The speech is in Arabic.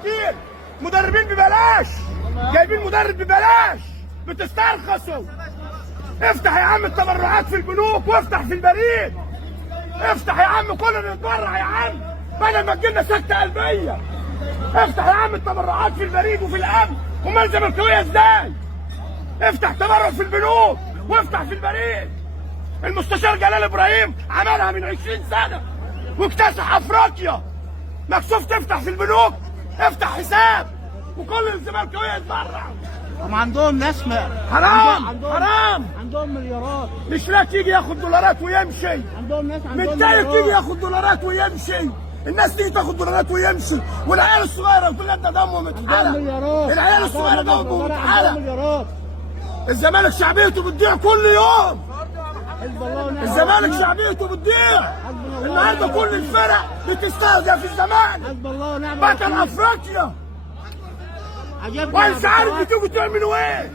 الوكيل مدربين ببلاش، جايبين مدرب ببلاش، بتسترخصوا. افتح يا عم التبرعات في البنوك وافتح في البريد. افتح يا عم كلنا نتبرع يا عم بدل ما تجيلنا سكته قلبيه. افتح يا عم التبرعات في البريد وفي الامن. امال الزملكاويه ازاي؟ افتح تبرع في البنوك وافتح في البريد. المستشار جلال ابراهيم عملها من 20 سنه واكتسح افريقيا. مكسوف تفتح في البنوك؟ افتح حساب وكل الزملكاويه يتبرع. هم عندهم ناس حرام حرام. عندهم مليارات. مشلاك يجي ياخد دولارات ويمشي. عندهم ناس متضايق يجي ياخد دولارات ويمشي. الناس تيجي تاخد دولارات ويمشي، والعيال الصغيره كلها ده دمهم اتحرق. العيال الصغيره دمهم اتحرق. الزمالك شعبيته بتضيع كل يوم. الزمالك شعبيته بتضيع. النهارده كل الفرق بتستهزأ في الزمالك. حسب الله ونعم بطل افريقيا. وانت عارف بتيجوا تعملوا ايه؟